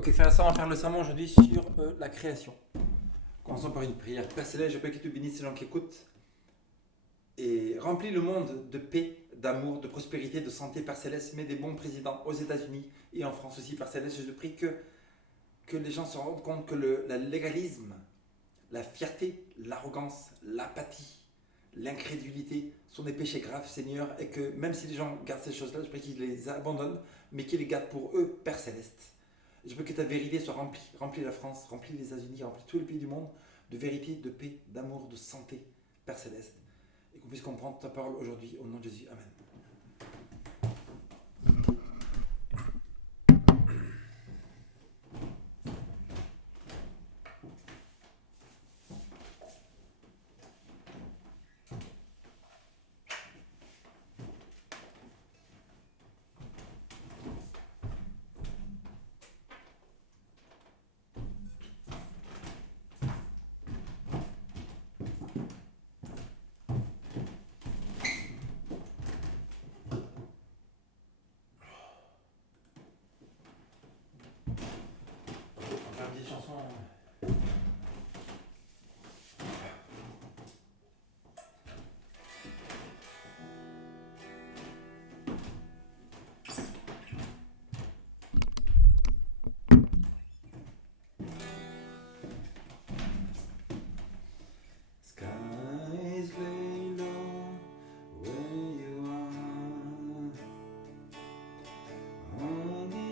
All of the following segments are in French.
Ok, frère, ça, on va faire le sermon aujourd'hui sur la création. Commençons par une prière. Père Céleste, je prie que tu bénisses ces gens qui écoutent et remplis le monde de paix, d'amour, de prospérité, de santé, Père Céleste. Mets des bons présidents aux États-Unis et en France aussi, Père Céleste. Je te prie que les gens se rendent compte que le légalisme, la fierté, l'arrogance, l'apathie, l'incrédulité sont des péchés graves, Seigneur, et que même si les gens gardent ces choses-là, je prie qu'ils les abandonnent, mais qu'ils les gardent pour eux, Père Céleste. Je veux que ta vérité soit remplie la France, remplie les États-Unis, remplie tous les pays du monde de vérité, de paix, d'amour, de santé, Père Céleste. Et qu'on puisse comprendre ta parole aujourd'hui, au nom de Jésus. Amen. On va faire une petite chanson. Skies lay low where you are. On the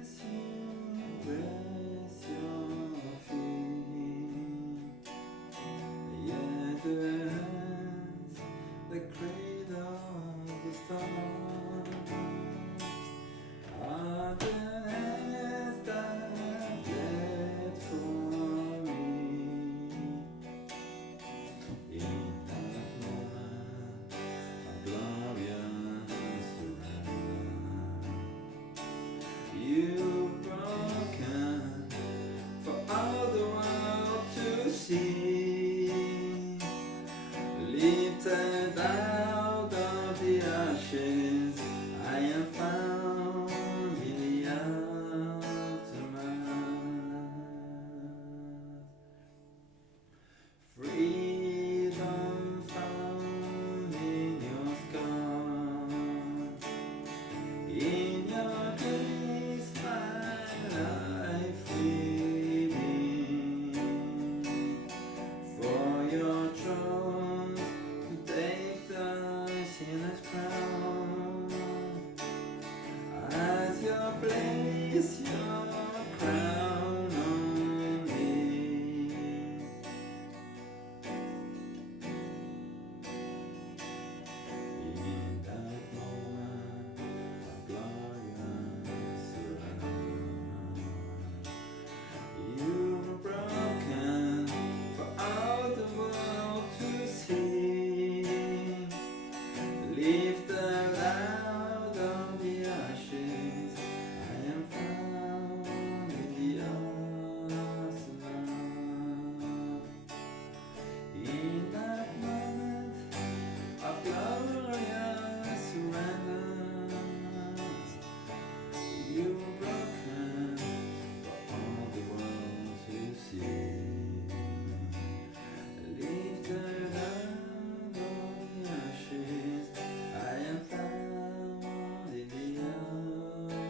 ice you rest your feet. Yet the hands that cradle the stars are the hands that bled for me. In that moment of glorious surrender, you've broken for all the world to see. Lifted out of the ashes, I am found in the aftermath. Freedom found in your scars. In your grace, my life living. For your throne to take the sinner's crown. As you place your crown on me. In that moment of glorious surrender, you were broken for all the world to see. Lifted out of the ashes, I am found in the aftermath. In that moment of glorious surrender, you were broken for all the world to see. Lifted out of the ashes, I am found in the aftermath.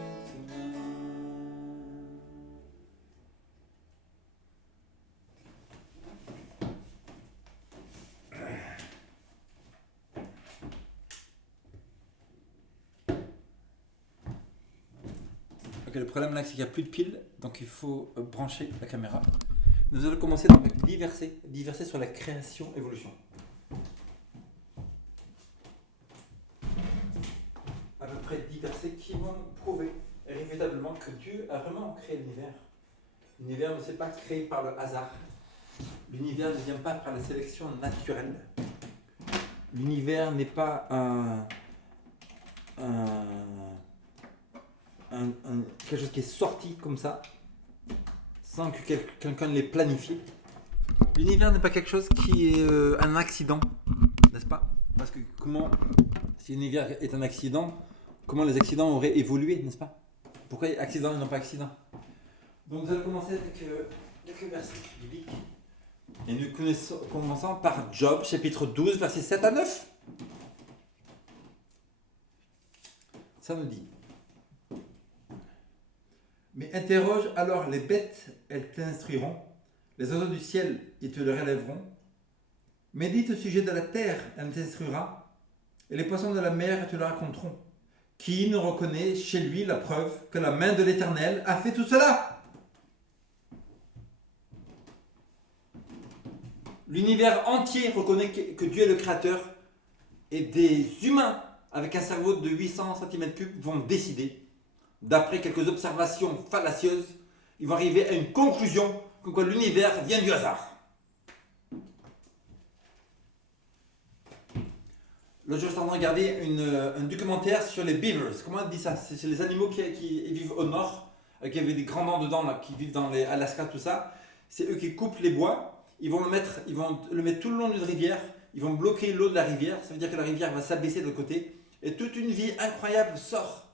Ok, le problème là, c'est qu'il n'y a plus de piles, donc il faut brancher la caméra. Nous allons commencer donc avec 10 versets sur la création-évolution. À peu près 10 versets qui vont prouver irréfutablement que Dieu a vraiment créé l'univers. L'univers ne s'est pas créé par le hasard. L'univers ne vient pas par la sélection naturelle. L'univers n'est pas quelque chose qui est sorti comme ça, sans que quelqu'un l'ait planifié. L'univers n'est pas quelque chose qui est un accident, n'est-ce pas? Parce que comment, si l'univers est un accident, comment les accidents auraient évolué, n'est-ce pas? Pourquoi accident et non pas accident? Donc nous allons commencer avec quelques versets bibliques. Et nous commençons par Job, chapitre 12, versets 7 à 9. Ça nous dit: mais interroge alors les bêtes, elles t'instruiront, les oiseaux du ciel, ils te le relèveront. Médite au sujet de la terre, elle t'instruira, et les poissons de la mer te le raconteront. Qui ne reconnaît chez lui la preuve que la main de l'Éternel a fait tout cela? L'univers entier reconnaît que Dieu est le créateur, et des humains avec un cerveau de 800 cm3 vont décider, d'après quelques observations fallacieuses, ils vont arriver à une conclusion comme quoi l'univers vient du hasard. L'autre jour, j'étais en train de regarder un documentaire sur les beavers. Comment on dit ça? C'est les animaux qui vivent au nord, qui avaient des grands dents dedans, là, qui vivent dans les Alaska, tout ça. C'est eux qui coupent les bois. Ils vont le mettre tout le long d'une rivière. Ils vont bloquer l'eau de la rivière. Ça veut dire que la rivière va s'abaisser de côté. Et toute une vie incroyable sort.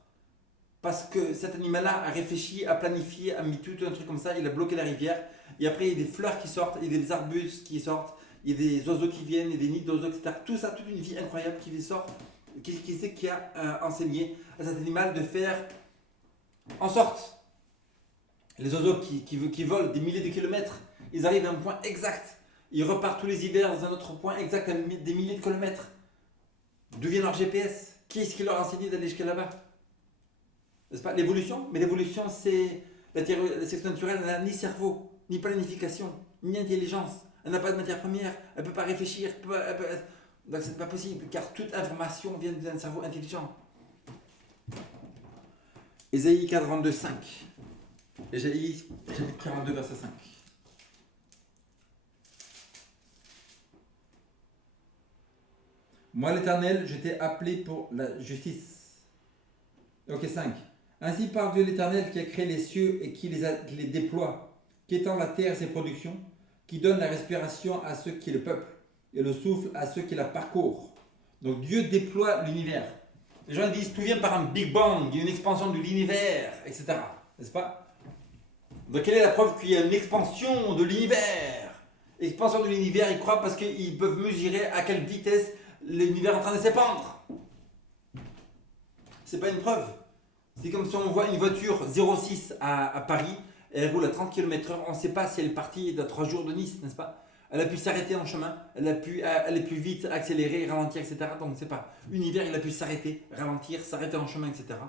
Parce que cet animal-là a réfléchi, a planifié, a mis tout un truc comme ça. Il a bloqué la rivière. Et après, il y a des fleurs qui sortent, il y a des arbustes qui sortent. Il y a des oiseaux qui viennent, il y a des nids d'oiseaux, etc. Tout ça, toute une vie incroyable qui sort. Qui a enseigné à cet animal de faire en sorte, les oiseaux qui volent des milliers de kilomètres, ils arrivent à un point exact. Ils repartent tous les hivers dans un autre point exact à des milliers de kilomètres. D'où vient leur GPS? Qui est-ce qui leur a enseigné d'aller jusqu'à là-bas? N'est-ce pas? L'évolution? Mais l'évolution, c'est la sélection naturelle, elle n'a ni cerveau, ni planification, ni intelligence. Elle n'a pas de matière première, elle ne peut pas réfléchir, donc c'est pas possible, car toute information vient d'un cerveau intelligent. Ésaïe 42, 5. Ésaïe 42, verset 5. Moi l'Éternel, je t'ai appelé pour la justice. Ok, 5. Ainsi parle Dieu l'Éternel qui a créé les cieux et qui les déploie, qui étend la terre et ses productions, qui donne la respiration à ceux qui le peuplent et le souffle à ceux qui la parcourent. Donc Dieu déploie l'univers. Les gens disent tout vient par un Big Bang, il y a une expansion de l'univers, etc. N'est-ce pas? Donc quelle est la preuve qu'il y a une expansion de l'univers? Expansion de l'univers, ils croient parce qu'ils peuvent mesurer à quelle vitesse l'univers est en train de s'épandre. C'est pas une preuve. C'est comme si on voit une voiture 06 à Paris, elle roule à 30 km/h, on ne sait pas si elle est partie de 3 jours de Nice, n'est-ce pas? Elle a pu s'arrêter en chemin, elle est plus vite, accélérer, ralentir, etc. Donc on ne sait pas. L'univers, il a pu s'arrêter, ralentir, s'arrêter en chemin, etc.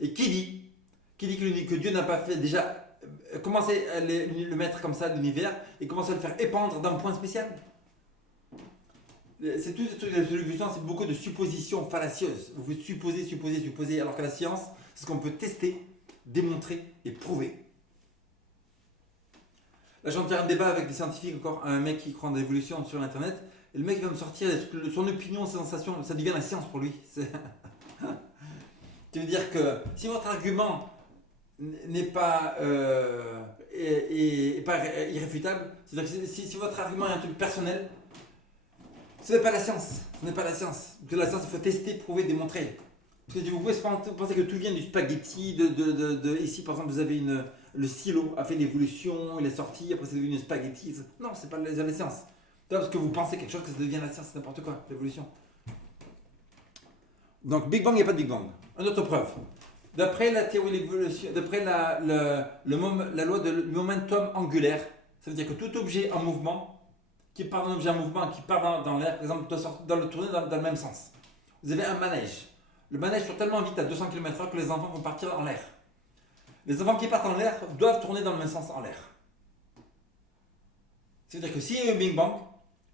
Et qui dit que Dieu n'a pas fait déjà commencer à le mettre comme ça, l'univers, et commencer à le faire épandre d'un point spécial? C'est tout ce truc de la solution, c'est beaucoup de suppositions fallacieuses. Vous supposez, alors que la science, c'est ce qu'on peut tester, démontrer et prouver. Là, j'en tiens un débat avec des scientifiques, encore un mec qui croit en l'évolution sur Internet, et le mec va me sortir son opinion, ses sensations, ça devient la science pour lui. Tu veux dire que si votre argument n'est pas, pas irréfutable, c'est-à-dire que si votre argument est un truc personnel, ce n'est pas la science. Ce n'est pas la science. Parce que la science, il faut tester, prouver, démontrer. Parce que vous pouvez penser que tout vient du spaghetti. Ici, par exemple, vous avez le stylo a fait l'évolution, il est sorti, après c'est devenu une spaghetti. Non, c'est pas la science. C'est parce que vous pensez quelque chose que ça devient la science, c'est n'importe quoi, l'évolution. Donc, Big Bang, il n'y a pas de Big Bang. Une autre preuve. D'après la théorie de l'évolution, d'après la loi de momentum angulaire, ça veut dire que tout objet en mouvement, qui part d'un objet en mouvement, qui part dans l'air, par exemple, doit le tourner dans le même sens. Vous avez un manège. Le manège tourne tellement vite à 200 km/h que les enfants vont partir en l'air. Les enfants qui partent en l'air doivent tourner dans le même sens en l'air. C'est-à-dire que s'il y a eu un Big Bang,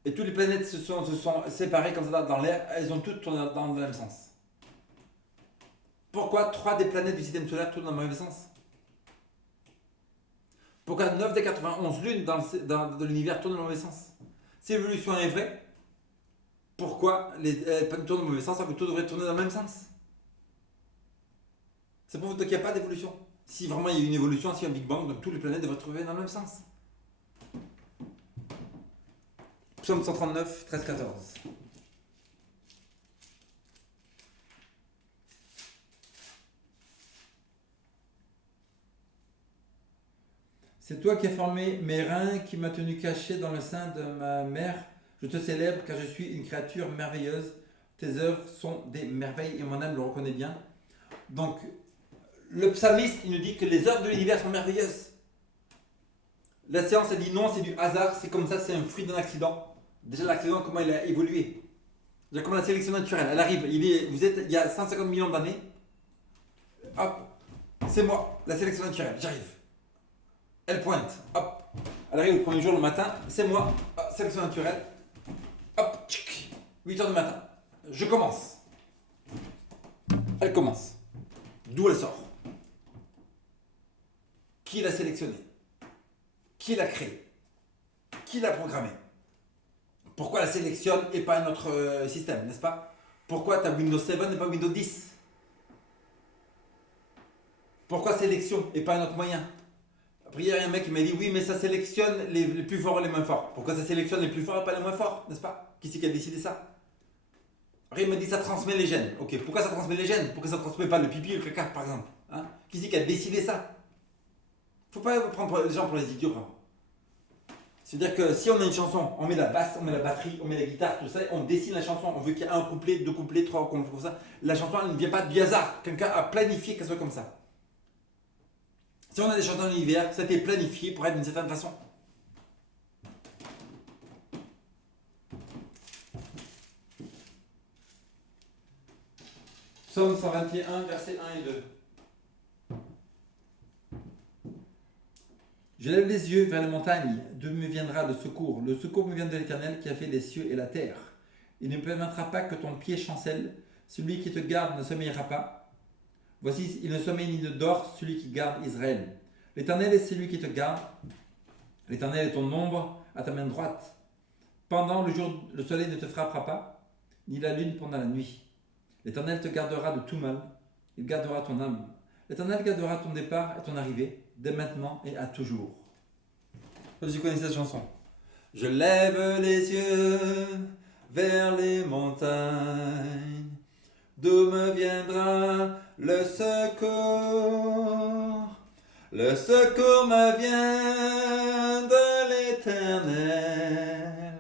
et toutes les planètes se sont séparées comme ça dans l'air, elles ont toutes tourné dans le même sens. Pourquoi 3 des planètes du système solaire tournent dans le même sens? Pourquoi 9 des 91 lunes dans l'univers tournent dans le même sens? Si l'évolution est vraie, pourquoi les planètes tournent dans le mauvais sens alors que tout devrait tourner dans le même sens? C'est pour vous dire qu'il n'y a pas d'évolution. Si vraiment il y a une évolution, s'il y a un Big Bang, donc toutes les planètes devraient trouver dans le même sens. Psaume 139, 13-14. C'est toi qui as formé mes reins, qui m'as tenu caché dans le sein de ma mère. Je te célèbre car je suis une créature merveilleuse. Tes œuvres sont des merveilles et mon âme le reconnaît bien. Donc, le psalmiste, il nous dit que les œuvres de l'univers sont merveilleuses. La science, elle dit non, c'est du hasard, c'est comme ça, c'est un fruit d'un accident. Déjà, l'accident, comment il a évolué? Déjà, comme la sélection naturelle, elle arrive, il y a 150 millions d'années. Hop, c'est moi, la sélection naturelle, j'arrive. Elle pointe, hop. Elle arrive le premier jour le matin, c'est moi, sélection naturelle. Hop, tchic, 8h du matin. Je commence. Elle commence. D'où elle sort? Qui l'a sélectionnée? Qui l'a créée? Qui l'a programmée? Pourquoi la sélectionne et pas un autre système, n'est-ce pas? Pourquoi tu as Windows 7 et pas Windows 10? Pourquoi sélection et pas un autre moyen? Après, il y a un mec qui m'a dit oui, mais ça sélectionne les plus forts et les moins forts. Pourquoi ça sélectionne les plus forts et pas les moins forts, n'est-ce pas? Qui c'est qui a décidé ça? Après, il m'a dit ça transmet les gènes. Ok, pourquoi ça transmet les gènes? Pourquoi ça transmet pas le pipi ou le caca, par exemple? Hein? Qui c'est qui a décidé ça? Faut pas prendre les gens pour les idiots, vraiment. C'est-à-dire que si on a une chanson, on met la basse, on met la batterie, on met la guitare, tout ça, on dessine la chanson, on veut qu'il y ait un couplet, deux couplets, trois couplets, comme ça. La chanson, elle ne vient pas du hasard. Quelqu'un a planifié qu'elle soit comme ça. Si on a des chansons dans l'univers, ça a été planifié pour être d'une certaine façon. Psaume 121, versets 1 et 2. Je lève les yeux vers les montagnes, d'où me viendra le secours? Le secours me vient de l'Éternel qui a fait les cieux et la terre. Il ne permettra pas que ton pied chancelle, celui qui te garde ne sommeillera pas. Voici, il ne sommeille ni ne dort, celui qui garde Israël. L'Éternel est celui qui te garde, l'Éternel est ton ombre à ta main droite. Pendant le jour, le soleil ne te frappera pas, ni la lune pendant la nuit. L'Éternel te gardera de tout mal, il gardera ton âme. L'Éternel gardera ton départ et ton arrivée, dès maintenant et à toujours. Vous connaissez cette chanson? Je lève les yeux vers les montagnes, d'où me viendra le secours? Le secours me vient de l'Éternel,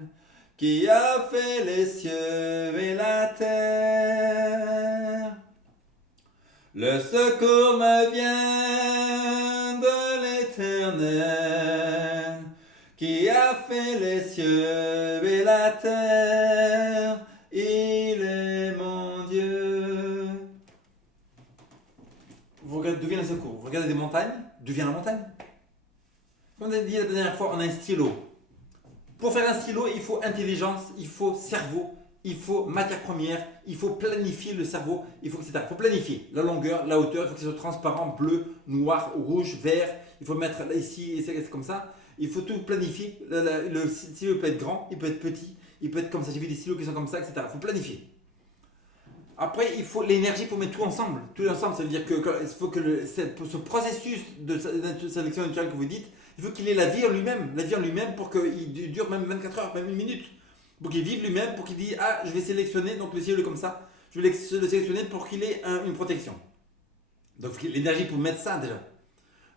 qui a fait les cieux et la terre. Le secours me vient de l'Éternel, qui a fait les cieux et la terre. Il est mon Dieu. Vous regardez d'où vient le secours? Vous regardez des montagnes? D'où vient la montagne? Comme on a dit la dernière fois, on a un stylo. Pour faire un stylo, il faut intelligence, il faut cerveau, il faut matière première, il faut planifier le cerveau, il faut etc. Il faut planifier la longueur, la hauteur, il faut que ce soit transparent, bleu, noir, rouge, vert. Il faut mettre là, ici et c'est comme ça. Il faut tout planifier. Le stylo peut être grand, il peut être petit, il peut être comme ça. J'ai vu des stylos qui sont comme ça, etc. Il faut planifier. Après, il faut l'énergie pour mettre tout ensemble. Tout ensemble, ça veut dire qu'il faut que ce processus de sélection naturelle que vous dites, il faut qu'il ait la vie en lui-même. La vie en lui-même pour qu'il dure même 24 heures, même une minute. Pour qu'il vive lui-même, pour qu'il dise ah, je vais sélectionner, donc le ciel est comme ça. Je vais le sélectionner pour qu'il ait une protection. Donc, il faut l'énergie pour mettre ça déjà.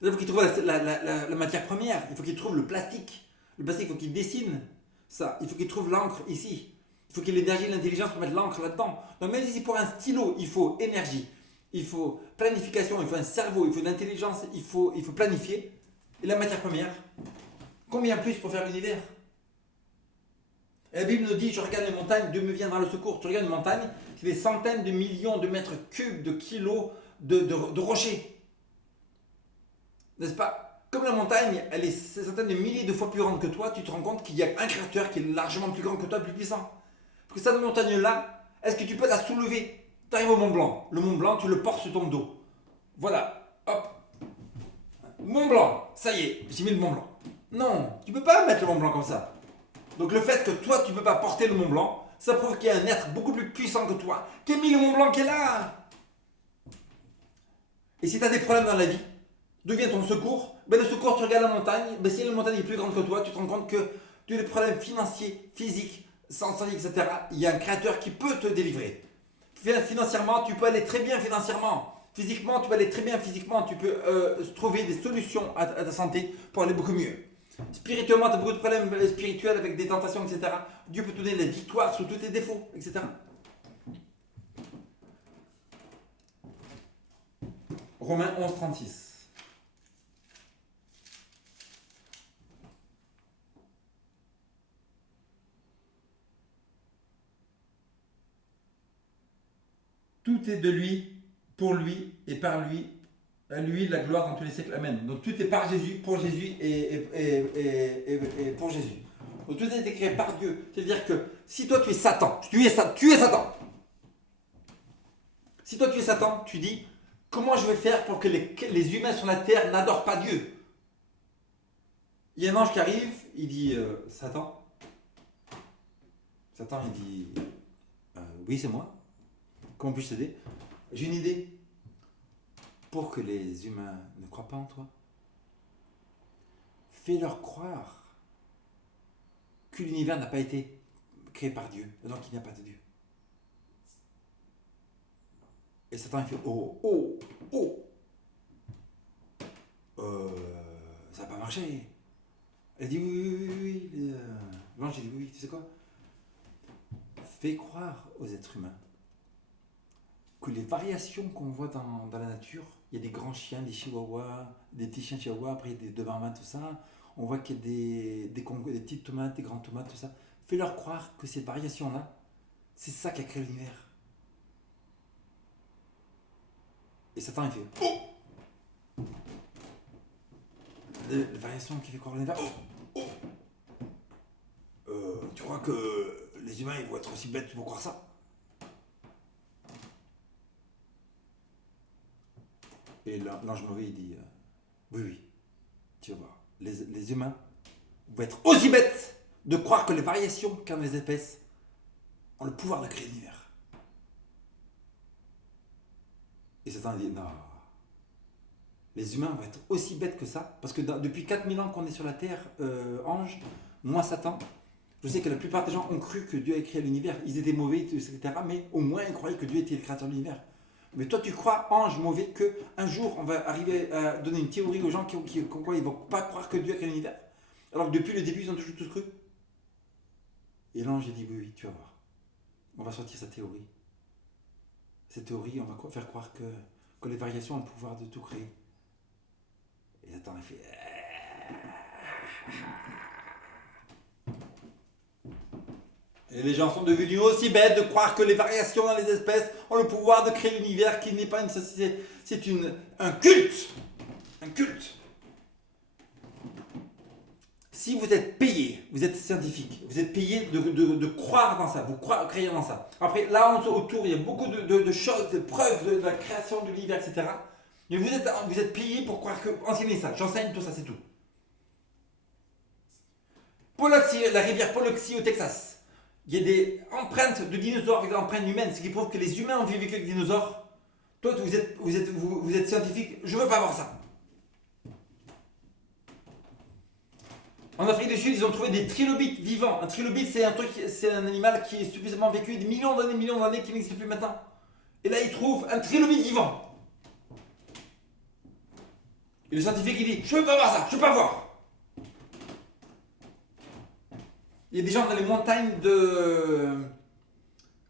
Il faut qu'il trouve la matière première. Il faut qu'il trouve le plastique. Le plastique, il faut qu'il dessine ça. Il faut qu'il trouve l'encre ici. Il faut qu'il ait l'énergie et l'intelligence pour mettre l'encre là-dedans. Donc même si pour un stylo, il faut énergie, il faut planification, il faut un cerveau, il faut de l'intelligence, il faut planifier. Et la matière première, combien plus pour faire l'univers? Et la Bible nous dit, je regarde les montagnes, Dieu me viendra le secours. Tu regardes une montagne, c'est des centaines de millions de mètres cubes, de kilos de rochers. N'est-ce pas? Comme la montagne, elle est centaines de milliers de fois plus grande que toi, tu te rends compte qu'il y a un créateur qui est largement plus grand que toi, plus puissant. Parce que cette montagne-là, est-ce que tu peux la soulever? Tu arrives au Mont Blanc. Le Mont Blanc, tu le portes sur ton dos. Voilà. Hop. Mont Blanc. Ça y est, j'ai mis le Mont Blanc. Non, tu ne peux pas mettre le Mont Blanc comme ça. Donc le fait que toi, tu ne peux pas porter le Mont Blanc, ça prouve qu'il y a un être beaucoup plus puissant que toi qui a mis le Mont Blanc qui est là. Et si tu as des problèmes dans la vie, d'où vient ton secours? Le secours, tu regardes la montagne. Si la montagne est plus grande que toi, tu te rends compte que tu as des problèmes financiers, physiques, sensibles, etc. Il y a un créateur qui peut te délivrer. Financièrement, tu peux aller très bien financièrement. Physiquement, tu vas aller très bien physiquement, tu peux trouver des solutions à ta santé pour aller beaucoup mieux. Spirituellement, tu as beaucoup de problèmes spirituels avec des tentations, etc. Dieu peut te donner la victoire sur tous tes défauts, etc. Romains 11, 36. Tout est de lui, pour lui et par lui. À lui la gloire dans tous les siècles. Amen. Donc tout est par Jésus, pour Jésus et pour Jésus. Donc tout est créé par Dieu. C'est-à-dire que si toi tu es Satan, tu es Satan. Si toi tu es Satan, tu dis comment je vais faire pour que les humains sur la terre n'adorent pas Dieu. Il y a un ange qui arrive, il dit Satan. Satan il dit oui c'est moi. Comment puis-je t'aider? J'ai une idée. Pour que les humains ne croient pas en toi, fais-leur croire que l'univers n'a pas été créé par Dieu, donc il n'y a pas de Dieu. Et Satan il fait ça n'a pas marché. Elle dit oui. L'ange dit oui, tu sais quoi? Fais croire aux êtres humains que les variations qu'on voit dans la nature, il y a des grands chiens, des chihuahuas, des petits chiens chihuahuas, après des dobermans, tout ça. On voit qu'il y a des petites tomates, des grandes tomates, tout ça. Fais-leur croire que ces variations-là, c'est ça qui a créé l'univers. Et Satan, il fait les variations qui fait croire l'univers. Tu crois que les humains, ils vont être aussi bêtes pour croire ça? Et l'ange mauvais, il dit oui, tu vas voir. Les humains vont être aussi bêtes de croire que les variations qu'ont les espèces ont le pouvoir de créer l'univers. Et Satan dit non. Les humains vont être aussi bêtes que ça, parce que depuis 4000 ans qu'on est sur la terre, ange, moi Satan, je sais que la plupart des gens ont cru que Dieu a créé l'univers. Ils étaient mauvais, etc. Mais au moins ils croyaient que Dieu était le créateur de l'univers. Mais toi, tu crois, ange mauvais, qu'un jour, on va arriver à donner une théorie aux gens qui ne vont pas croire que Dieu a créé l'univers? Alors que depuis le début, ils ont toujours tous cru. Et l'ange, il dit, oui, tu vas voir. On va sortir cette théorie. Cette théorie, on va faire croire que les variations ont le pouvoir de tout créer. Et Satan, il fait... Et les gens sont devenus aussi bêtes de croire que les variations dans les espèces ont le pouvoir de créer l'univers, qui n'est pas une société, c'est un culte. Un culte. Si vous êtes payé, vous êtes scientifique, vous êtes payé de croire dans ça, vous croyez dans ça. Après, là autour, il y a beaucoup de choses, de preuves de la création de l'univers, etc. Mais vous êtes payé pour croire que... Enseignez ça, j'enseigne tout ça, c'est tout. La rivière Pauluxy au Texas. Il y a des empreintes de dinosaures avec des empreintes humaines, ce qui prouve que les humains ont vécu avec des dinosaures. Toi, vous êtes scientifique, je veux pas voir ça. En Afrique du Sud, ils ont trouvé des trilobites vivants. Un trilobite, c'est un animal qui est suffisamment vécu des millions d'années, qui n'existe plus maintenant. Et là, ils trouvent un trilobite vivant. Et le scientifique, il dit, je veux pas voir ça, je veux pas voir. Il y a des gens dans les montagnes de...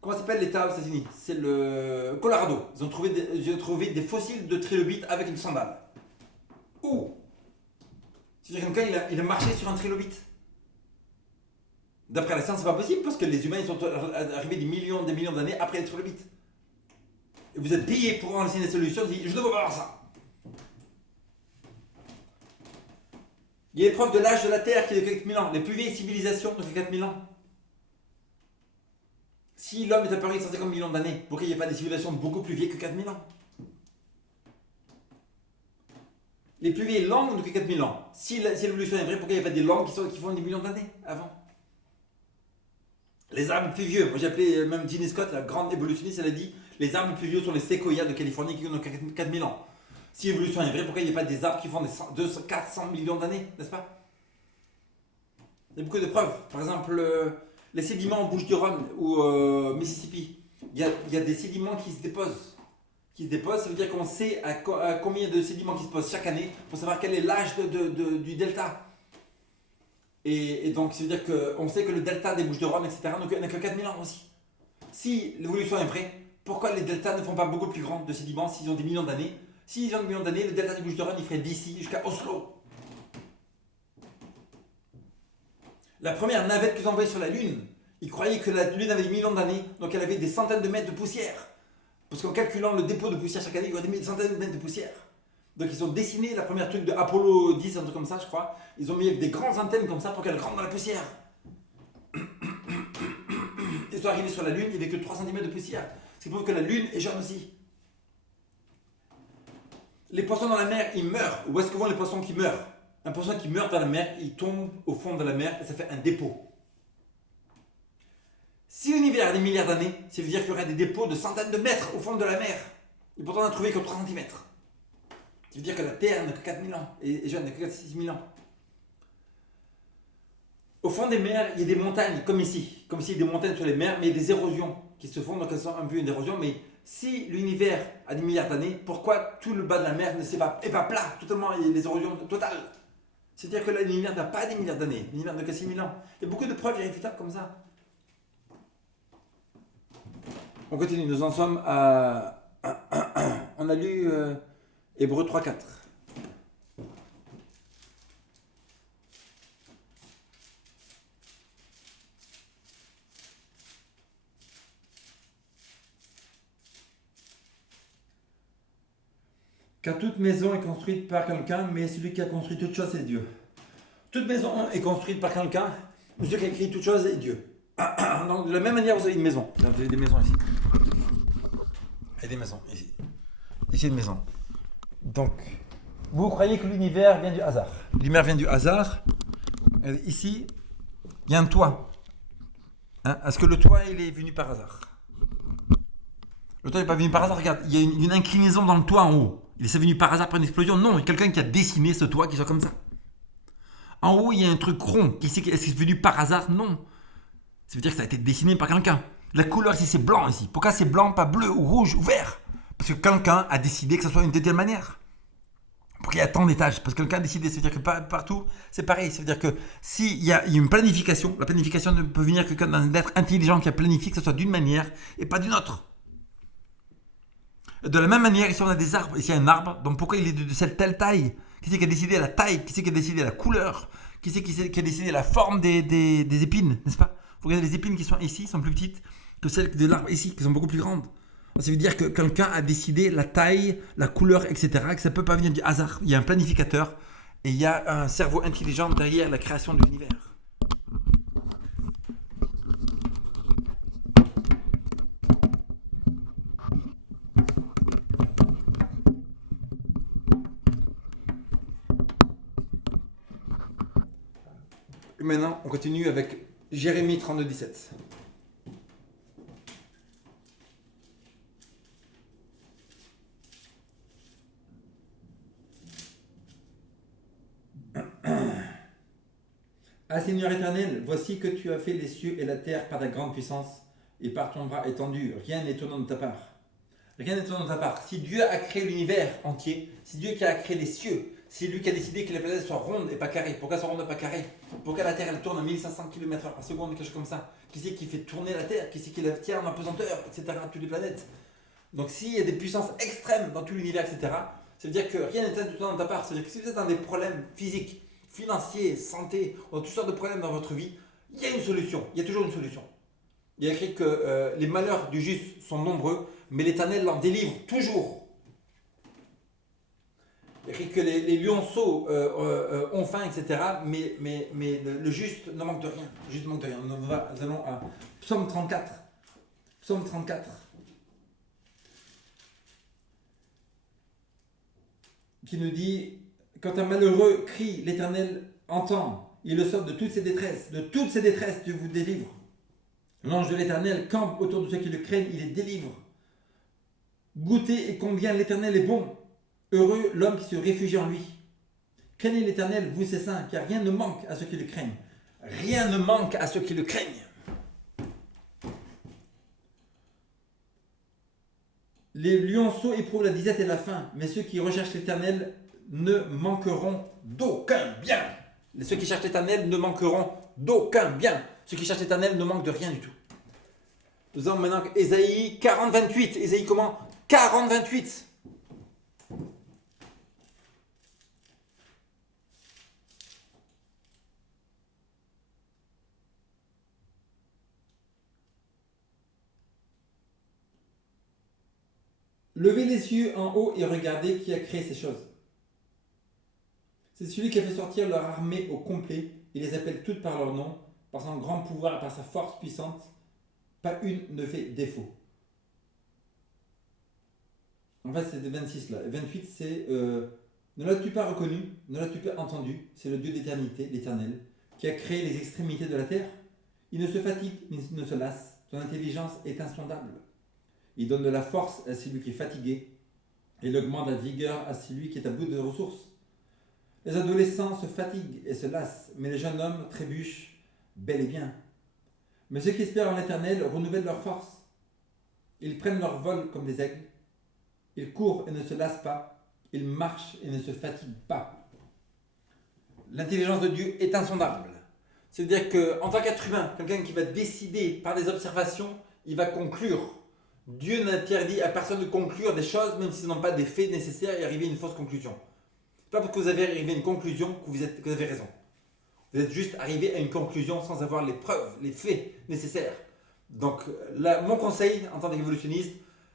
Comment s'appelle l'État aux États-Unis? C'est le Colorado. Ils ont trouvé des fossiles de trilobites avec une sandale. Ouh! C'est-à-dire que quelqu'un, il a marché sur un trilobite. D'après la science, c'est pas possible parce que les humains ils sont arrivés des millions d'années après les trilobites. Et vous êtes payé pour enseigner des solutions, vous dites, je ne veux pas voir ça. Il y a l'épreuve de l'âge de la Terre qui est de 4000 ans. Les plus vieilles civilisations ont 4000 ans. Si l'homme est apparu il y a 150 millions d'années, pourquoi il n'y a pas des civilisations beaucoup plus vieilles que 4000 ans? Les plus vieilles langues ont depuis 4000 ans. Si l'évolution est vraie, pourquoi il n'y a pas des langues qui font des millions d'années avant? Les arbres plus vieux, moi j'ai appelé même Ginny Scott, la grande évolutionniste, elle a dit les arbres plus vieux sont les séquoias de Californie qui ont 4000 ans. Si l'évolution est vraie, pourquoi il n'y a pas des arbres qui font des 400 millions d'années, n'est-ce pas? Il y a beaucoup de preuves. Par exemple, les sédiments en Bouches-du-Rhône ou Mississippi, il y a des sédiments qui se déposent. qui se déposent, ça veut dire qu'on sait à combien de sédiments qui se posent chaque année pour savoir quel est l'âge du delta. Et donc, ça veut dire qu'on sait que le delta des Bouches de Rhône, etc., n'a que 4000 ans aussi. Si l'évolution est vraie, pourquoi les deltas ne font pas beaucoup plus grands de sédiments s'ils ont des millions d'années? S'ils ont des millions d'années, le delta des Bouches de Rhône, il ferait d'ici jusqu'à Oslo. La première navette qu'ils ont envoyée sur la Lune, ils croyaient que la Lune avait des millions d'années, donc elle avait des centaines de mètres de poussière. Parce qu'en calculant le dépôt de poussière chaque année, il y aurait des centaines de mètres de poussière. Donc ils ont dessiné la première truc de Apollo 10, un truc comme ça, je crois. Ils ont mis des grandes antennes comme ça pour qu'elles rentrent dans la poussière. Ils sont arrivés sur la Lune, il n'y avait que 3 cm de poussière. Ce qui prouve que la Lune est jeune aussi. Les poissons dans la mer, ils meurent. Où est-ce que vont les poissons qui meurent? Un poisson qui meurt dans la mer, il tombe au fond de la mer et ça fait un dépôt. Si l'univers a des milliards d'années, ça veut dire qu'il y aurait des dépôts de centaines de mètres au fond de la mer. Et pourtant, on n'a trouvé que 3 cm. Ça veut dire que la Terre n'a que 4000 ans et jeune n'a que 6000 ans. Au fond des mers, il y a des montagnes, comme ici. Comme ici, il y a des montagnes sur les mers, mais il y a des érosions qui se font, donc elles sont un peu une érosion. Mais si l'univers a des milliards d'années, pourquoi tout le bas de la mer n'est pas plat, totalement, il y a des érosions totales? C'est-à-dire que là, l'univers n'a pas des milliards d'années, l'univers n'a que 6000 ans. Il y a beaucoup de preuves irréfutables comme ça. On continue, nous en sommes à... On a lu Hébreux 3-4. Car toute maison est construite par quelqu'un, mais celui qui a construit toute chose, c'est Dieu. Toute maison est construite par quelqu'un, mais celui qui a écrit toute chose est Dieu. Donc, de la même manière, vous avez une maison. Vous avez des maisons ici. Et des maisons ici. Ici, une maison. Donc, vous croyez que l'univers vient du hasard. L'univers vient du hasard. Ici, il y a un toit. Est-ce que le toit, il est venu par hasard? Le toit n'est pas venu par hasard. Regarde, il y a une inclinaison dans le toit en haut. Il est venu par hasard par une explosion? Non, il y a quelqu'un qui a dessiné ce toit qui soit comme ça. En haut, il y a un truc rond. Est-ce que c'est venu par hasard? Non. Ça veut dire que ça a été dessiné par quelqu'un. La couleur ici, c'est blanc ici. Pourquoi c'est blanc, pas bleu ou rouge ou vert? Parce que quelqu'un a décidé que ça soit une telle manière. Pourquoi il y a tant d'étages? Parce que quelqu'un a décidé. Ça veut dire que partout, c'est pareil. Ça veut dire que s'il y a une planification, la planification ne peut venir que d'un être intelligent qui a planifié que ce soit d'une manière et pas d'une autre. De la même manière, ici on a des arbres. Ici il y a un arbre. Donc pourquoi il est de cette telle taille? Qui c'est qui a décidé la taille? Qui c'est qui a décidé la couleur? Qui c'est qui a décidé la forme des épines? N'est-ce pas? Vous regardez les épines qui sont ici, sont plus petites que celles de l'arbre ici, qui sont beaucoup plus grandes. Ça veut dire que quelqu'un a décidé la taille, la couleur, etc. Que ça ne peut pas venir du hasard. Il y a un planificateur et il y a un cerveau intelligent derrière la création de l'univers. Et maintenant, on continue avec Jérémie 32-17. Ah Seigneur éternel, voici que tu as fait les cieux et la terre par ta grande puissance et par ton bras étendu. Rien n'est étonnant de ta part. Rien n'est étonnant de ta part. Si Dieu a créé l'univers entier, si Dieu qui a créé les cieux, c'est lui qui a décidé que les planètes soient rondes et pas carrées. Pourquoi sont rondes et pas carrées? Pourquoi la Terre elle tourne à 1500 km/h par seconde, quelque chose comme ça? Qui c'est qui fait tourner la Terre? Qui c'est qui la tient en apesanteur, etc. Toutes les planètes. Donc s'il y a des puissances extrêmes dans tout l'univers, etc., ça veut dire que rien n'est étonnant de ta part. Ça veut dire que si vous êtes dans des problèmes physiques, financiers, santé, ou toutes sortes de problèmes dans votre vie, il y a une solution. Il y a toujours une solution. Il y a écrit que les malheurs du juste sont nombreux, mais l'Éternel l'en délivre toujours. Il y a écrit que les lionceaux ont faim, etc. Mais le juste ne manque de rien. Le juste ne manque de rien. Nous allons à Psaume 34. Psaume 34. Qui nous dit: quand un malheureux crie, l'Éternel entend. Il le sauve de toutes ses détresses. De toutes ses détresses, Dieu vous délivre. L'ange de l'Éternel campe autour de ceux qui le craignent, il les délivre. Goûtez et combien l'Éternel est bon. Heureux l'homme qui se réfugie en lui. Craignez l'Éternel, vous ses saints, car rien ne manque à ceux qui le craignent. Rien ne manque à ceux qui le craignent. Les lionceaux éprouvent la disette et la faim, mais ceux qui recherchent l'Éternel ne manqueront d'aucun bien. Ceux qui cherchent l'Éternel ne manqueront d'aucun bien. Ceux qui cherchent l'Éternel ne manquent de rien du tout. Nous avons maintenant Ésaïe 40, 28. Ésaïe comment 40, 28. Levez les yeux en haut et regardez qui a créé ces choses. C'est celui qui a fait sortir leur armée au complet. Il les appelle toutes par leur nom, par son grand pouvoir et par sa force puissante. Pas une ne fait défaut. En fait, c'est 26 là. 28, c'est ne l'as-tu pas reconnu, ne l'as-tu pas entendu? C'est le Dieu d'éternité, l'Éternel, qui a créé les extrémités de la terre. Il ne se fatigue, il ne se lasse. Son intelligence est insondable. Il donne de la force à celui qui est fatigué et il augmente la vigueur à celui qui est à bout de ressources. Les adolescents se fatiguent et se lassent, mais les jeunes hommes trébuchent bel et bien. Mais ceux qui espèrent en l'Éternel renouvellent leur force. Ils prennent leur vol comme des aigles. Ils courent et ne se lassent pas. Ils marchent et ne se fatiguent pas. L'intelligence de Dieu est insondable. C'est-à-dire qu'en tant qu'être humain, quelqu'un qui va décider par des observations, il va conclure. Dieu n'interdit à personne de conclure des choses, même s'ils n'ont pas des faits nécessaires et arriver à une fausse conclusion. Ce n'est pas parce que vous avez arrivé à une conclusion que vous avez raison. Vous êtes juste arrivé à une conclusion sans avoir les preuves, les faits nécessaires. Donc, là, mon conseil en tant qu'évolutionniste,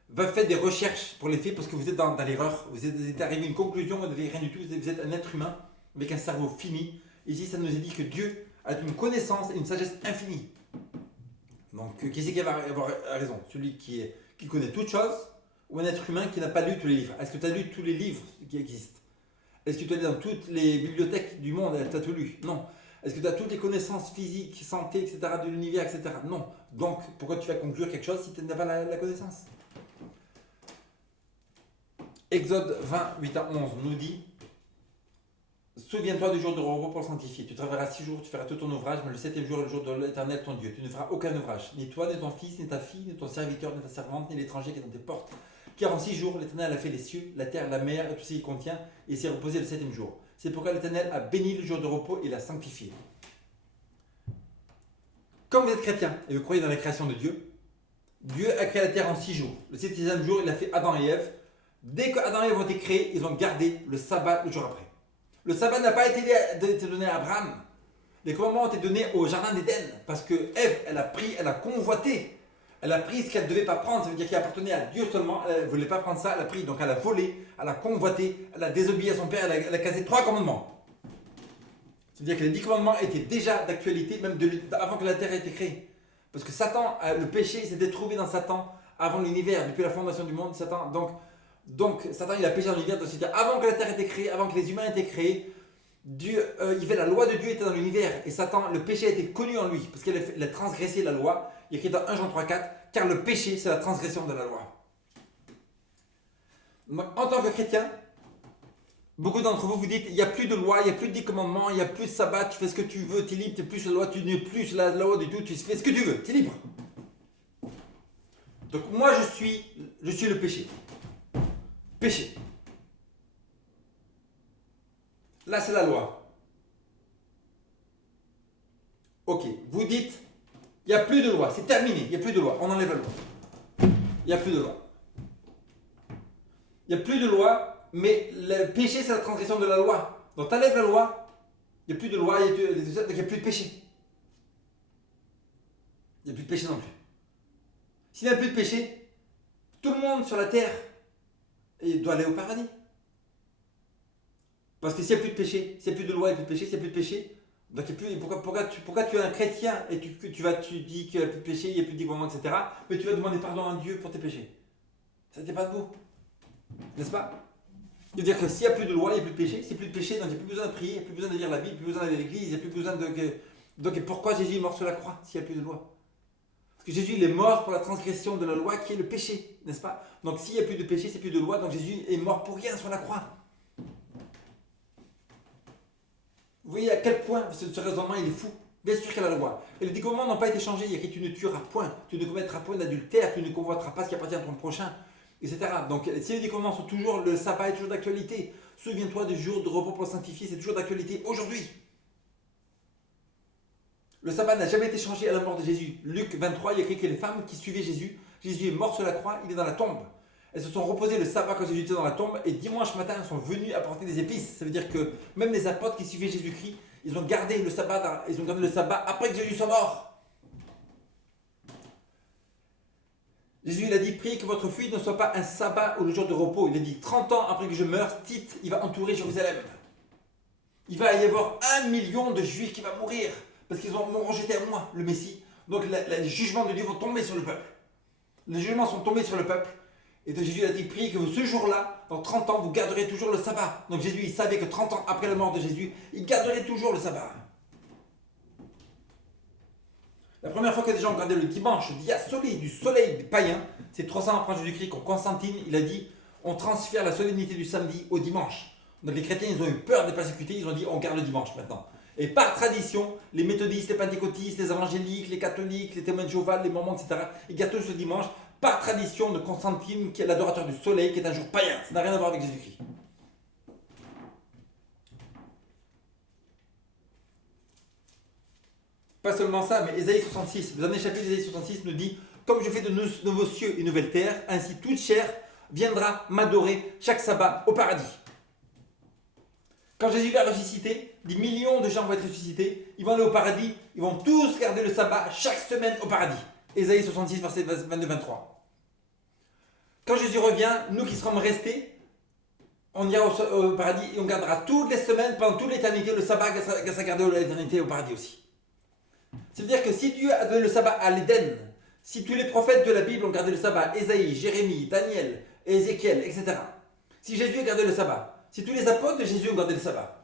va faire des recherches pour les faits parce que vous êtes dans l'erreur. Vous êtes arrivé à une conclusion, vous n'avez rien du tout. Vous êtes un être humain avec un cerveau fini. Ici, ça nous est dit que Dieu a une connaissance et une sagesse infinie. Donc, qui c'est qui va avoir raison? Celui qui connaît toutes choses ou un être humain qui n'a pas lu tous les livres? Est-ce que tu as lu tous les livres qui existent? Est-ce que tu es allé dans toutes les bibliothèques du monde et tu as tout lu? Non. Est-ce que tu as toutes les connaissances physiques, santé, etc., de l'univers, etc.? Non. Donc, pourquoi tu vas conclure quelque chose si tu n'as pas la connaissance? Exode 20, 8 à 11 nous dit: souviens-toi du jour de repos pour le sanctifier. Tu travailleras 6 jours, tu feras tout ton ouvrage, mais le 7e jour est le jour de l'Éternel ton Dieu. Tu ne feras aucun ouvrage, ni toi, ni ton fils, ni ta fille, ni ton serviteur, ni ta servante, ni l'étranger qui est dans tes portes. Car en 6 jours, l'Éternel a fait les cieux, la terre, la mer et tout ce qui contient, et s'est reposé le 7e jour. C'est pourquoi l'Éternel a béni le jour de repos et l'a sanctifié. Comme vous êtes chrétien et vous croyez dans la création de Dieu, Dieu a créé la terre en 6 jours. Le 7e jour, il a fait Adam et Ève. Dès qu'Adam et Ève ont été créés, ils ont gardé le sabbat le jour après. Le sabbat n'a pas été donné à Abraham. Les commandements ont été donnés au jardin d'Éden parce que Ève, elle a convoité. Elle a pris ce qu'elle ne devait pas prendre, ça veut dire qu'elle appartenait à Dieu seulement. Elle ne voulait pas prendre ça, elle a pris, donc elle a volé, elle a convoité, elle a désobéi à son père, elle a cassé 3 commandements. Ça veut dire que les 10 commandements étaient déjà d'actualité, même avant que la terre ait été créée. Parce que Satan, le péché s'était trouvé dans Satan avant l'univers, depuis la fondation du monde. Donc Satan, il a péché dans l'univers, c'est-à-dire avant que la terre ait été créée, avant que les humains aient été créés, Dieu, la loi de Dieu était dans l'univers. Et Satan, le péché a été connu en lui, parce qu'il a transgressé la loi. Il est écrit dans 1 Jean 3, 4, car le péché, c'est la transgression de la loi. Donc, en tant que chrétien, beaucoup d'entre vous dites, il n'y a plus de loi, il n'y a plus de 10 commandements, il n'y a plus de sabbat, tu fais ce que tu veux, tu es libre, tu n'es plus sur la loi, tu n'es plus sur la loi du tout, tu fais ce que tu veux, tu es libre. Donc moi, je suis le péché. Péché. Là, c'est la loi. Ok, vous dites, il n'y a plus de loi, c'est terminé, il n'y a plus de loi, on enlève la loi. Il n'y a plus de loi. Il n'y a plus de loi, mais le péché, c'est la transgression de la loi. Donc, tu enlèves la loi, il n'y a plus de loi, il n'y a plus de péché. Il n'y a plus de péché non plus. S'il n'y a plus de péché, tout le monde sur la terre doit aller au paradis. Parce que s'il n'y a plus de péché, s'il n'y a plus de loi, il n'y a plus de péché, s'il n'y a plus de péché, donc pourquoi tu es un chrétien et tu dis qu'il n'y a plus de péché, il n'y a plus de 10 commandements, etc. Mais tu vas demander pardon à Dieu pour tes péchés. Ça n'est pas debout. N'est-ce pas? C'est-à-dire que s'il n'y a plus de loi, il n'y a plus de péché. S'il n'y a plus de péché, donc il n'y a plus besoin de prier, il n'y a plus besoin de lire la Bible, il n'y a plus besoin d'aller à l'église, il n'y a plus besoin de... Donc pourquoi Jésus est mort sur la croix s'il n'y a plus de loi? Parce que Jésus il est mort pour la transgression de la loi qui est le péché, n'est-ce pas? Donc s'il n'y a plus de péché, s'il n'y a plus de loi, donc Jésus est mort pour rien sur la croix. Vous voyez à quel point ce raisonnement il est fou. Bien sûr qu'il y a la loi. Et les 10 commandements n'ont pas été changés. Il y a écrit tu ne tueras point, tu ne commettras point d'adultère, tu ne convoiteras pas ce qui appartient à ton prochain. etc. Donc si les 10 commandements sont toujours, le sabbat est toujours d'actualité. Souviens-toi du jour de repos pour le sanctifier, c'est toujours d'actualité aujourd'hui. Le sabbat n'a jamais été changé à la mort de Jésus. Luc 23, il y a écrit que les femmes qui suivaient Jésus, Jésus est mort sur la croix, il est dans la tombe. Elles se sont reposées le sabbat quand Jésus était dans la tombe et dimanche matin, elles sont venues apporter des épices. Ça veut dire que même les apôtres qui suivaient Jésus-Christ, ils ont gardé le sabbat, après que Jésus soit mort. Jésus il a dit, priez que votre fuite ne soit pas un sabbat ou le jour de repos. Il a dit, 30 ans après que je meure, Tite, il va entourer Jérusalem. Il va y avoir 1 million de juifs qui vont mourir parce qu'ils m'ont rejeté à moi, le Messie. Donc les jugements de Dieu vont tomber sur le peuple. Les jugements sont tombés sur le peuple. Et donc Jésus a dit, priez que ce jour-là, dans 30 ans, vous garderez toujours le sabbat. Donc Jésus, il savait que 30 ans après la mort de Jésus, il garderait toujours le sabbat. La première fois que des gens ont gardé le dimanche, du soleil des païens, c'est 300 ans après Jésus-Christ, quand Constantine, il a dit, on transfère la solennité du samedi au dimanche. Donc les chrétiens, ils ont eu peur de persécuter, ils ont dit, on garde le dimanche maintenant. Et par tradition, les méthodistes, les pentecôtistes, les évangéliques, les catholiques, les témoins de Jéhovah, les mormons, etc., ils gardent tous ce dimanche, par tradition de Constantine, qui est l'adorateur du soleil, qui est un jour païen. Ça n'a rien à voir avec Jésus-Christ. Pas seulement ça, mais Ésaïe 66, le dernier chapitre d'Ésaïe 66 nous dit, comme je fais de nouveaux cieux et nouvelles terres, ainsi toute chair viendra m'adorer chaque sabbat au paradis. Quand Jésus va ressusciter, des millions de gens vont être ressuscités, ils vont aller au paradis, ils vont tous garder le sabbat chaque semaine au paradis. Ésaïe 66, verset 22-23. Quand Jésus revient, nous qui serons restés, on ira au paradis et on gardera toutes les semaines, pendant toute l'éternité, le sabbat grâce à garder l'éternité au paradis aussi. C'est-à-dire que si Dieu a donné le sabbat à l'Éden, si tous les prophètes de la Bible ont gardé le sabbat, Ésaïe, Jérémie, Daniel, Ézéchiel, etc. Si Jésus a gardé le sabbat, si tous les apôtres de Jésus ont gardé le sabbat,